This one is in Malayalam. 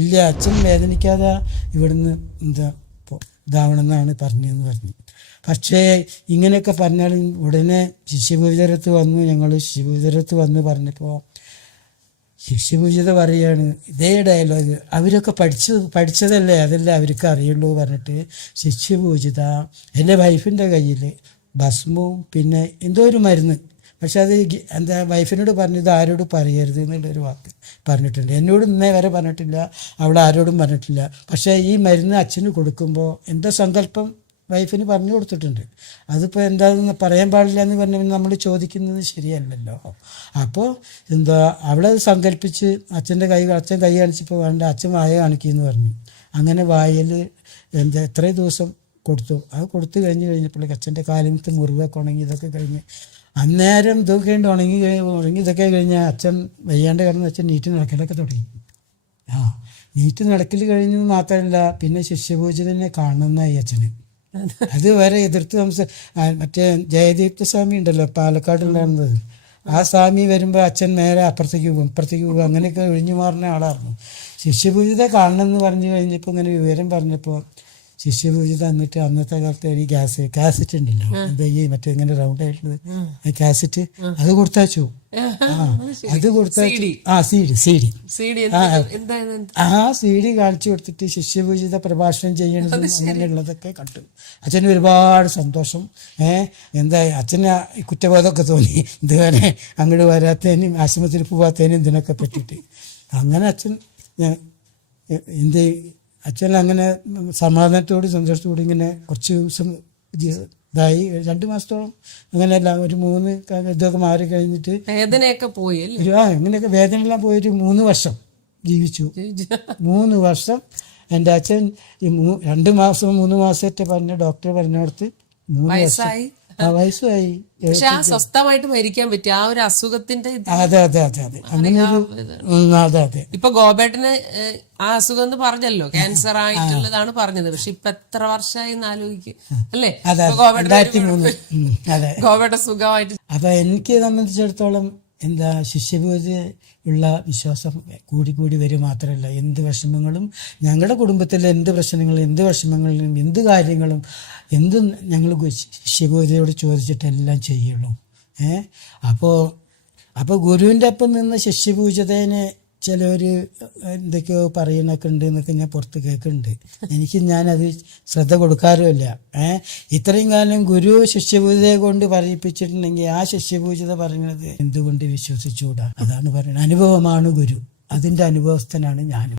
ഇല്ല, അച്ഛൻ വേദനിക്കാതെ ഇവിടുന്ന് എന്താ ഇതാവണമെന്നാണ് പറഞ്ഞതെന്ന് പറഞ്ഞു. പക്ഷേ ഇങ്ങനെയൊക്കെ പറഞ്ഞാൽ ഉടനെ ശിഷ്യപൂജിതരത്ത് വന്നു. ഞങ്ങൾ ശിഷ്യപൂജിതരത്ത് വന്ന് പറഞ്ഞപ്പോൾ ശിഷ്യപൂജിത പറയാണ് ഇതേ ഡയലോഗ്, അവരൊക്കെ പഠിച്ചതല്ലേ, അതല്ലേ അവർക്ക് അറിയുള്ളൂ പറഞ്ഞിട്ട് ശിഷ്യപൂജിത എൻ്റെ വൈഫിൻ്റെ കയ്യിൽ ഭസ്മവും പിന്നെ എന്തോ ഒരു മരുന്ന്, പക്ഷെ അത് എന്താ വൈഫിനോട് പറഞ്ഞത് ആരോടും പറയരുത് എന്നുള്ളൊരു വാക്ക് പറഞ്ഞിട്ടുണ്ട്. എന്നോട് ഇന്നേ വരെ പറഞ്ഞിട്ടില്ല, അവൾ ആരോടും പറഞ്ഞിട്ടില്ല. പക്ഷേ ഈ മരുന്ന് അച്ഛന് കൊടുക്കുമ്പോൾ എൻ്റെ സങ്കല്പം വൈഫിന് പറഞ്ഞു കൊടുത്തിട്ടുണ്ട്. അതിപ്പോൾ എന്താണെന്ന് പറയാൻ പാടില്ല എന്ന് പറഞ്ഞാൽ നമ്മൾ ചോദിക്കുന്നത് ശരിയല്ലല്ലോ. അപ്പോൾ എന്താ അവളത് സങ്കല്പിച്ച് അച്ഛൻ കൈ കാണിച്ചപ്പോൾ വേണ്ട, അച്ഛൻ വായ കാണിക്കുമെന്ന് പറഞ്ഞു. അങ്ങനെ വായിൽ എന്താ എത്രയും ദിവസം കൊടുത്തു. അത് കൊടുത്തു കഴിഞ്ഞപ്പോഴേക്ക് അച്ഛൻ്റെ കാലിനത്ത് മുറിവൊക്കെ ഉണങ്ങി ഇതൊക്കെ കഴിഞ്ഞ് അന്നേരം ഇതൊക്കെ ഉണ്ട് ഉണങ്ങി ഇതൊക്കെ കഴിഞ്ഞാൽ അച്ഛൻ വയ്യാണ്ട് കിടന്ന് അച്ഛൻ നീറ്റ് നടക്കലൊക്കെ തുടങ്ങി. നീറ്റ് നടക്കൽ കഴിഞ്ഞത് മാത്രമല്ല, പിന്നെ ശിഷ്യപൂജിതനെ കാണുന്നതായി അച്ഛന്. അതുവരെ എതിർത്ത് മറ്റേ ജയദീപ്ത സ്വാമി ഉണ്ടല്ലോ പാലക്കാടുണ്ടായിരുന്നത്, ആ സ്വാമി വരുമ്പോൾ അച്ഛൻ നേരെ അപ്പുറത്തേക്ക് പോകും ഇപ്പുറത്തേക്ക് പോകും, അങ്ങനെയൊക്കെ ഒഴിഞ്ഞു മാറുന്ന ആളായിരുന്നു. ശിഷ്യപൂജിത കാണണമെന്ന് പറഞ്ഞു കഴിഞ്ഞപ്പോൾ ഇങ്ങനെ വിവരം പറഞ്ഞപ്പോൾ ശിഷ്യപൂജിത എന്നിട്ട് അന്നത്തെ കാലത്ത് ഈ കാസറ്റ് ഉണ്ടല്ലോ, എന്താ ഈ മറ്റേ ഇങ്ങനെ റൗണ്ട് ആയിട്ടുള്ളത് കാസറ്റ്, അത് കൊടുത്തയച്ചു. അത് കൊടുത്തയച്ചു. സി ഡി കാണിച്ചു കൊടുത്തിട്ട് ശിഷ്യപൂജിത പ്രഭാഷണം ചെയ്യണതും അങ്ങനെയുള്ളതൊക്കെ കണ്ടു. അച്ഛന് ഒരുപാട് സന്തോഷം. എന്താ അച്ഛന് കുറ്റബോധമൊക്കെ തോന്നി, ഇതുവരെ അങ്ങോട്ട് വരാത്തതിനും ആശുപത്രിയിൽ പോവാത്തതിനും ഇതിനൊക്കെ പറ്റിയിട്ട്. അങ്ങനെ അച്ഛൻ അച്ഛൻ അങ്ങനെ സമാധാനത്തോടും സന്തോഷത്തോടും ഇങ്ങനെ കുറച്ച് ദിവസം ഇതായി, 2 മാസത്തോളം അങ്ങനെയല്ല, ഒരു 3 ഇതൊക്കെ മാറി കഴിഞ്ഞിട്ട് വേദനയൊക്കെ പോയി. അങ്ങനെയൊക്കെ വേദനയെല്ലാം പോയിട്ട് 3 വർഷം ജീവിച്ചു. 3 വർഷം എൻ്റെ അച്ഛൻ ഈ 2 മാസം 3 മാസത്തെ പറഞ്ഞ ഡോക്ടർ പറഞ്ഞിടത്ത് 3 വർഷം വയസ്സായി. പക്ഷെ ആ സ്വസ്ഥമായിട്ട് മരിക്കാൻ പറ്റി ആ ഒരു അസുഖത്തിന്റെ. അതെ അങ്ങനെ അതെ. ഇപ്പൊ ഗോപേട്ടന് ആ അസുഖം എന്ന് പറഞ്ഞല്ലോ, ക്യാൻസർ ആയിട്ടുള്ളതാണ് പറഞ്ഞത്. പക്ഷെ ഇപ്പൊ എത്ര വർഷമായി ആലോചിക്കും അല്ലേ, ഗോപേട്ട സുഖമായിട്ട്. അപ്പൊ എനിക്ക് സംബന്ധിച്ചിടത്തോളം എന്താ ശിഷ്യപൂജ ഉള്ള വിശ്വാസം കൂടി വരും മാത്രമല്ല, എന്ത് വിഷമങ്ങളും ഞങ്ങളുടെ കുടുംബത്തിലെ എന്ത് പ്രശ്നങ്ങളും എന്ത് വിഷമങ്ങളിലും എന്ത് കാര്യങ്ങളും എന്തും ഞങ്ങൾ ശിഷ്യപൂജയോട് ചോദിച്ചിട്ടെല്ലാം ചെയ്യുള്ളൂ. അപ്പോൾ ഗുരുവിൻ്റെ ഒപ്പം നിന്ന് ശിഷ്യപൂജിതനെ ചിലവർ എന്തൊക്കെയോ പറയുന്നൊക്കെ ഉണ്ട് എന്നൊക്കെ ഞാൻ പുറത്ത് കേൾക്കുന്നുണ്ട്. ഞാനത് ശ്രദ്ധ കൊടുക്കാറുമില്ല. ഇത്രയും കാലം ഗുരു ശിഷ്യപൂജിതയെ കൊണ്ട് പറയിപ്പിച്ചിട്ടുണ്ടെങ്കിൽ ആ ശിഷ്യപൂജിത പറയുന്നത് എന്തുകൊണ്ട് വിശ്വസിച്ചുകൂടാ? അതാണ് പറയുന്നത്. അനുഭവമാണ് ഗുരു, അതിൻ്റെ അനുഭവസ്ഥനാണ് ഞാനും.